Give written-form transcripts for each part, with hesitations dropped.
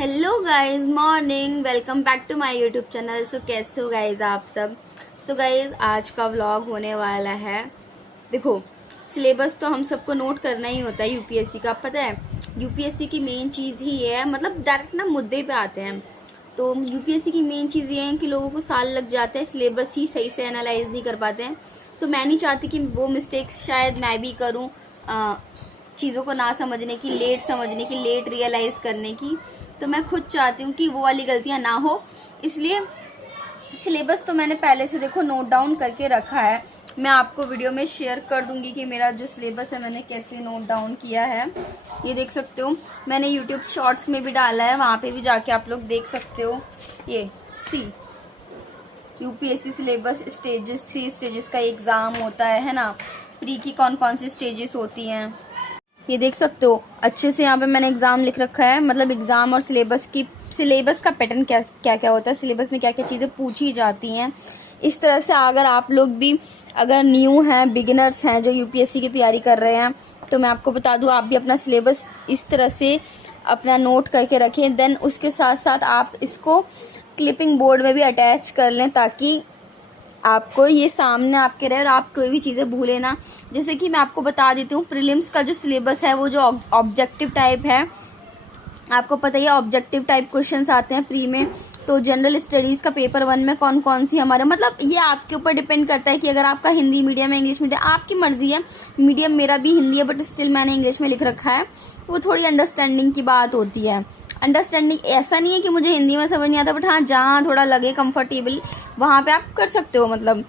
Hello guys, morning. Welcome back to my YouTube channel. So कैसे हो guys आप सब। सो गाइस आज का व्लॉग होने वाला है। देखो, सिलेबस तो हम सबको नोट करना ही होता है यूपीएससी का। पता है यूपीएससी की मेन चीज़ ही ये है, मतलब डायरेक्ट ना मुद्दे पे आते हैं। तो यूपीएससी की मेन चीज़ ये है कि लोगों को साल लग जाते हैं, सिलेबस ही सही से एनालाइज नहीं कर पाते हैं। तो मैं नहीं चाहती कि वो मिस्टेक्स शायद मैं भी करूँ, चीज़ों को ना समझने की, लेट रियलाइज करने की। तो मैं खुद चाहती हूँ कि वो वाली गलतियाँ ना हो, इसलिए सिलेबस तो मैंने पहले से देखो नोट डाउन करके रखा है। मैं आपको वीडियो में शेयर कर दूंगी कि मेरा जो सिलेबस है मैंने कैसे नोट डाउन किया है। ये देख सकते हो, मैंने यूट्यूब शॉर्ट्स में भी डाला है, वहाँ पे भी जाके आप लोग देख सकते हो। ये सी यूपीएससी सिलेबस स्टेजेस, 3 स्टेजेस का एग्जाम होता है ना। प्री की कौन कौन सी स्टेजेस होती हैं ये देख सकते हो अच्छे से। यहाँ पे मैंने एग्जाम लिख रखा है, मतलब एग्जाम और सिलेबस का पैटर्न क्या क्या क्या होता है, सिलेबस में क्या क्या चीज़ें पूछी जाती हैं। इस तरह से अगर आप लोग भी अगर न्यू हैं, बिगिनर्स हैं जो यूपीएससी की तैयारी कर रहे हैं, तो मैं आपको बता दूं आप भी अपना सिलेबस इस तरह से अपना नोट करके रखें। देन उसके साथ साथ आप इसको क्लिपिंग बोर्ड में भी अटैच कर लें, ताकि आपको ये सामने आपके रहे और आप कोई भी चीज़ें भूले ना। जैसे कि मैं आपको बता देती हूँ, प्रीलिम्स का जो सिलेबस है वो जो ऑब्जेक्टिव टाइप है, आपको पता ही है ऑब्जेक्टिव टाइप क्वेश्चंस आते हैं प्री में। तो जनरल स्टडीज़ का पेपर 1 में कौन कौन सी हमारे, मतलब ये आपके ऊपर डिपेंड करता है कि अगर आपका हिंदी मीडियम है, इंग्लिश मीडियम, आपकी मर्जी है। मीडियम मेरा भी हिंदी है, बट स्टिल मैंने इंग्लिश में लिख रखा है। वो थोड़ी अंडरस्टैंडिंग की बात होती है। अंडरस्टैंडिंग ऐसा नहीं है कि मुझे हिंदी में समझ नहीं आता, बट हाँ जहाँ थोड़ा लगे कंफर्टेबल वहाँ पे आप कर सकते हो, मतलब।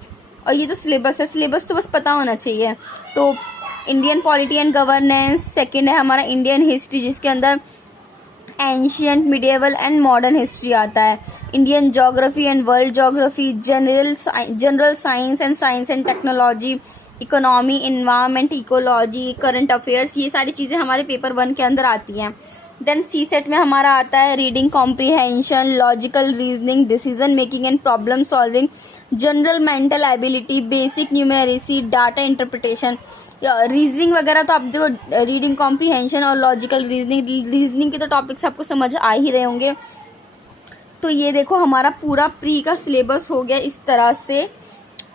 और ये जो सिलेबस है, सिलेबस तो बस पता होना चाहिए। तो Indian polity and governance, second है हमारा इंडियन हिस्ट्री, जिसके अंदर ancient, medieval and modern history आता है। Indian geography and world geography, general science and technology, economy, environment, ecology, current affairs, ये सारी चीज़ें हमारे पेपर 1 के अंदर आती हैं। देन सी सेट में हमारा आता है reading comprehension, logical reasoning, decision making and problem solving, general mental ability, basic numeracy, data interpretation. Reasoning वगैरह तो आप देखो, रीडिंग कॉम्प्रीहेंशन और लॉजिकल रीजनिंग के तो टॉपिक्स आपको समझ आ ही रहे होंगे। तो ये देखो हमारा पूरा प्री का सिलेबस हो गया इस तरह से,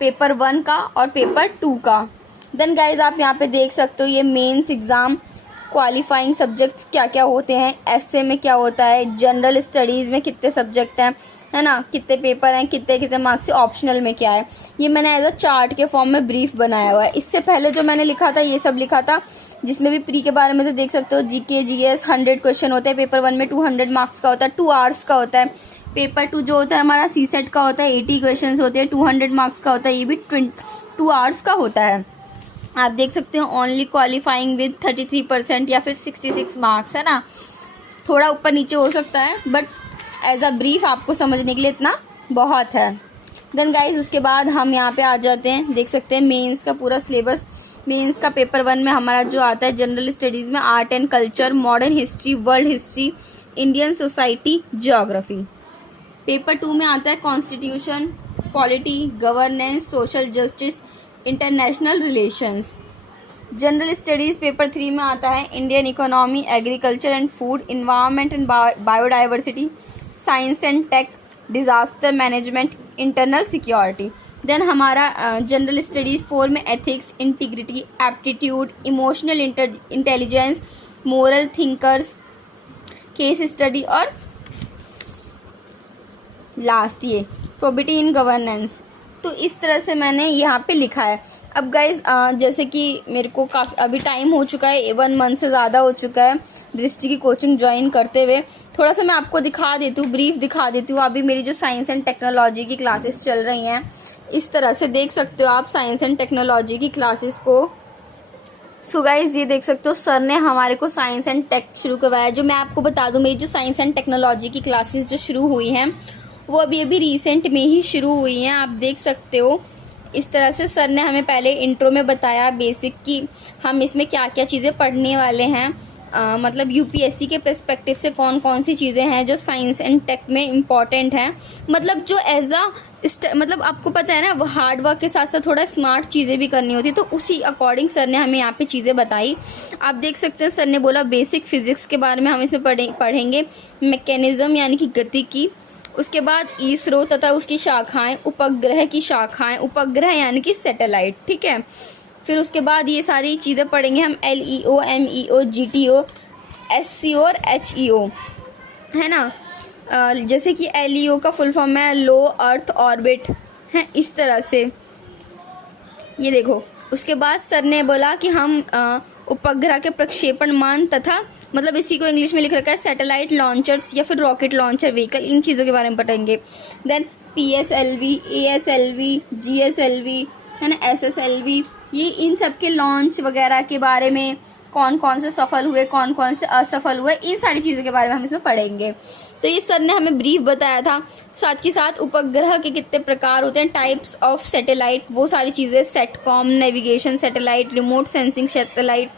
पेपर 1 का और पेपर 2 का। देन गाइज आप यहाँ पे देख सकते हो ये मेंस एग्जाम क्वालिफाइंग सब्जेक्ट्स क्या क्या होते हैं, एसए में क्या होता है, जनरल स्टडीज़ में कितने सब्जेक्ट हैं, है ना, कितने पेपर हैं, कितने कितने मार्क्स से, ऑप्शनल में क्या है। ये मैंने एज अ चार्ट के फॉर्म में ब्रीफ बनाया हुआ है। इससे पहले जो मैंने लिखा था ये सब लिखा था, जिसमें भी प्री के बारे में तो देख सकते हो। जीके जीएस 100 क्वेश्चन होते हैं, पेपर 1 में 200 मार्क्स का होता है, 2 आवर्स का होता है। पेपर 2 जो होता है हमारा सी सेट का होता है, 80 क्वेश्चन होते हैं, 200 मार्क्स का होता है, ये भी 2 आवर्स का होता है। आप देख सकते हो ओनली क्वालिफाइंग विद 33% या फिर 66 मार्क्स, है ना। थोड़ा ऊपर नीचे हो सकता है, बट एज अ ब्रीफ आपको समझने के लिए इतना बहुत है। देन गाइज उसके बाद हम यहाँ पे आ जाते हैं, देख सकते हैं मेंस का पूरा सिलेबस। मेंस का पेपर 1 में हमारा जो आता है जनरल स्टडीज़ में art and culture, modern history, world history, Indian society, geography. Paper 2 में आता है constitution, polity, governance, social justice, international relations. General studies paper 3 में आता है Indian economy, agriculture and food, environment and biodiversity, science and tech, disaster management, internal security. Then हमारा general studies 4 में ethics, integrity, aptitude, emotional intelligence, moral thinkers, case study और last ये probity in governance. तो इस तरह से मैंने यहाँ पे लिखा है। अब गाइज जैसे कि मेरे को काफ़ी अभी टाइम हो चुका है, 1 मंथ से ज़्यादा हो चुका है दृष्टि की कोचिंग ज्वाइन करते हुए। थोड़ा सा मैं आपको दिखा देती हूँ, ब्रीफ दिखा देती हूँ। अभी मेरी जो साइंस एंड टेक्नोलॉजी की क्लासेस चल रही हैं, इस तरह से देख सकते हो आप साइंस एंड टेक्नोलॉजी की क्लासेस को। सो गाइज ये देख सकते हो सर ने हमारे को साइंस एंड टेक शुरू करवाया। जो मैं आपको बता दूँ, मेरी जो साइंस एंड टेक्नोलॉजी की क्लासेस जो शुरू हुई हैं वो अभी रिसेंट में ही शुरू हुई हैं। आप देख सकते हो इस तरह से सर ने हमें पहले इंट्रो में बताया बेसिक कि हम इसमें क्या क्या चीज़ें पढ़ने वाले हैं। मतलब यूपीएससी के पर्सपेक्टिव से कौन कौन सी चीज़ें हैं जो साइंस एंड टेक में इम्पॉर्टेंट हैं, मतलब जो एज अ मतलब आपको पता है ना, वो हार्ड वर्क के साथ साथ थोड़ा स्मार्ट चीज़ें भी करनी होती है, तो उसी अकॉर्डिंग सर ने हमें यहाँ पे चीज़ें बताई। आप देख सकते हैं सर ने बोला बेसिक फिजिक्स के बारे में हम इसमें पढ़ेंगे, मैकेनिज्म यानी कि गति की, उसके बाद इसरो तथा उसकी शाखाएं, उपग्रह की शाखाएं, उपग्रह यानी कि सैटेलाइट, ठीक है। फिर उसके बाद ये सारी चीज़ें पढ़ेंगे हम, LEO, MEO, GTO, SCO और HEO, है ना। जैसे कि LEO का फुल फॉर्म है लो अर्थ ऑर्बिट, है इस तरह से, ये देखो। उसके बाद सर ने बोला कि हम उपग्रह के प्रक्षेपण मान तथा, मतलब इसी को इंग्लिश में लिख रखा है सैटेलाइट लॉन्चर्स या फिर रॉकेट लॉन्चर व्हीकल, इन चीज़ों के बारे में पढ़ेंगे। देन PSLV, ASLV, GSLV, है ना, SSLV, ये इन सब के लॉन्च वगैरह के बारे में, कौन कौन से सफल हुए, कौन कौन से असफल हुए, इन सारी चीज़ों के बारे में हम इसमें पढ़ेंगे। तो ये सर ने हमें ब्रीफ बताया था। साथ के साथ उपग्रह के कितने प्रकार होते हैं, टाइप्स ऑफ सैटेलाइट, वो सारी चीज़ें, sitcom, navigation satellite, remote sensing satellite,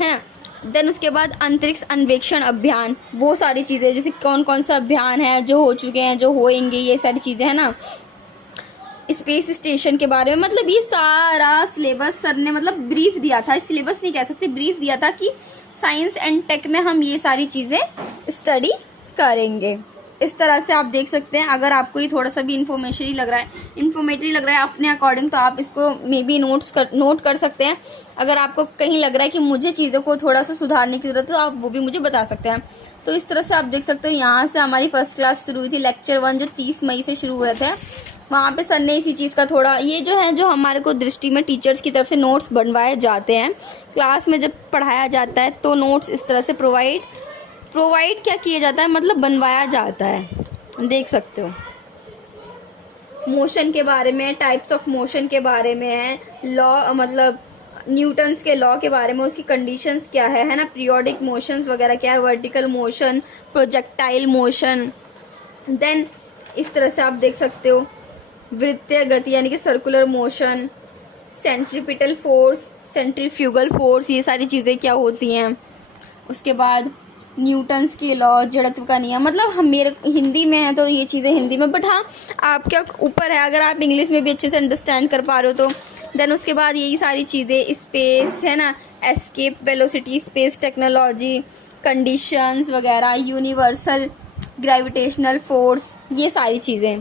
है ना। देन उसके बाद अंतरिक्ष अन्वेषण अभियान, वो सारी चीज़ें, जैसे कौन कौन सा अभियान है, जो हो चुके हैं, जो होएंगे, ये सारी चीज़ें, है ना। स्पेस स्टेशन के बारे में, मतलब ये सारा सिलेबस सर ने मतलब ब्रीफ दिया था, सिलेबस नहीं कह सकते, ब्रीफ दिया था कि साइंस एंड टेक में हम ये सारी चीज़ें स्टडी करेंगे। इस तरह से आप देख सकते हैं। अगर आपको ये थोड़ा सा भी इन्फॉर्मेटरी लग रहा है अपने अकॉर्डिंग, तो आप इसको मे बी नोट कर सकते हैं। अगर आपको कहीं लग रहा है कि मुझे चीज़ों को थोड़ा सा सुधारने की ज़रूरत है, तो आप वो भी मुझे बता सकते हैं। तो इस तरह से आप देख सकते हो, यहाँ से हमारी फर्स्ट क्लास शुरू हुई थी, लेक्चर 1 जो 30 मई से शुरू हुए थे। वहाँ पे सर ने इसी चीज़ का थोड़ा, ये जो है, जो हमारे को दृष्टि में टीचर्स की तरफ से नोट्स बनवाए जाते हैं, क्लास में जब पढ़ाया जाता है तो नोट्स इस तरह से प्रोवाइड क्या किया जाता है, मतलब बनवाया जाता है। देख सकते हो, मोशन के बारे में, टाइप्स ऑफ मोशन के बारे में है, लॉ, मतलब न्यूटन्स के लॉ के बारे में, उसकी कंडीशंस क्या है ना, पीरियोडिक मोशंस वगैरह क्या है, vertical motion, projectile motion. Then इस तरह से आप देख सकते हो, वृत्तीय गति यानी कि circular motion, centripetal force, centrifugal force, ये सारी चीज़ें क्या होती हैं। उसके बाद न्यूटन्स की लॉ, जड़त्व का नियम, मतलब हम, मेरे हिंदी में है तो ये चीज़ें हिंदी में, बट हाँ आपके ऊपर है, अगर आप इंग्लिश में भी अच्छे से अंडरस्टैंड कर पा रहे हो तो। देन उसके बाद यही सारी चीज़ें, स्पेस, है ना, escape velocity, space technology, conditions वगैरह, यूनिवर्सल ग्रेविटेशनल फोर्स, ये सारी चीज़ें।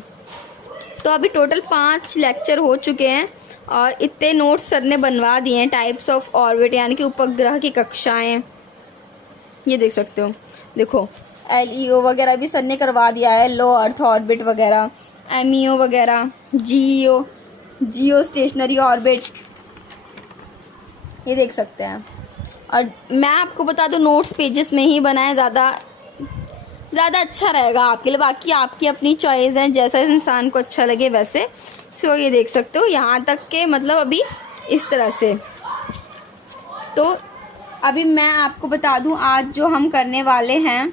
तो अभी टोटल 5 लेक्चर हो चुके हैं और इतने नोट्स सर ने बनवा दिए हैं। टाइप्स ऑफ ऑर्बिट यानी कि उपग्रह की कक्षाएं, ये देख सकते हो। देखो LEO वगैरह भी सर ने करवा दिया है, लो अर्थ ऑर्बिट वगैरह, MEO वगैरह, जियो स्टेशनरी ऑर्बिट, ये देख सकते हैं। और मैं आपको बता दूं, नोट्स पेजेस में ही बनाए, ज़्यादा अच्छा रहेगा आपके लिए। बाकी आपकी अपनी चॉइस है, जैसा इंसान को अच्छा लगे वैसे। सो ये देख सकते हो, यहाँ तक के मतलब अभी इस तरह से। तो अभी मैं आपको बता दूं आज जो हम करने वाले हैं।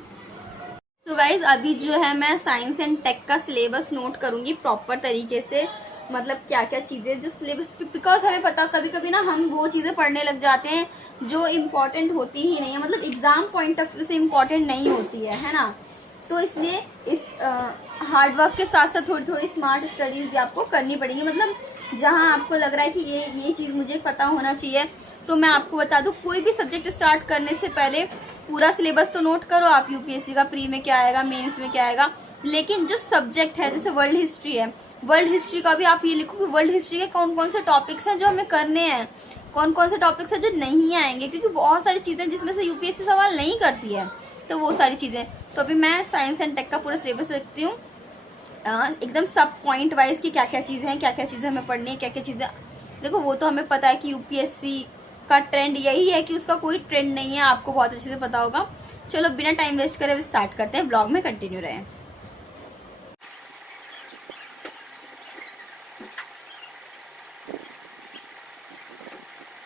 सो गाइज, अभी जो है मैं साइंस एंड टेक का सिलेबस नोट करूँगी प्रॉपर तरीके से, मतलब क्या क्या चीज़ें जो सिलेबस, बिकॉज हमें पता कभी कभी ना हम वो चीज़ें पढ़ने लग जाते हैं जो इम्पोर्टेंट होती ही नहीं है, मतलब एग्जाम पॉइंट ऑफ व्यू से इम्पोर्टेंट नहीं होती है ना। तो इसलिए इस हार्ड वर्क के साथ साथ थोड़ी थोड़ी स्मार्ट स्टडीज भी आपको करनी पड़ेगी। मतलब जहां आपको लग रहा है कि ये चीज़ मुझे पता होना चाहिए, तो मैं आपको बता दूं, कोई भी सब्जेक्ट स्टार्ट करने से पहले पूरा सिलेबस तो नोट करो आप, यूपीएससी का प्री में क्या आएगा, मेंस में क्या आएगा, लेकिन जो सब्जेक्ट है, जैसे वर्ल्ड हिस्ट्री है, वर्ल्ड हिस्ट्री का भी आप ये लिखो कि वर्ल्ड हिस्ट्री के कौन कौन से टॉपिक्स हैं जो हमें करने हैं, कौन कौन से टॉपिक्स हैं जो नहीं आएंगे, क्योंकि बहुत सारी चीज़ें जिसमें से यूपीएससी सवाल नहीं करती है, तो वो सारी चीज़ें। तो अभी मैं साइंस एंड टेक का पूरा सिलेबस लिखती हूँ एकदम सब पॉइंट वाइज की, क्या क्या चीज़ें हैं, क्या क्या चीज़ें हमें पढ़नी है, क्या क्या चीज़ें। देखो वो तो हमें पता है कि यूपीएससी का ट्रेंड यही है कि उसका कोई ट्रेंड नहीं है, आपको बहुत अच्छे से पता होगा। चलो बिना टाइम वेस्ट करे स्टार्ट करते हैं, ब्लॉग में कंटिन्यू रहें।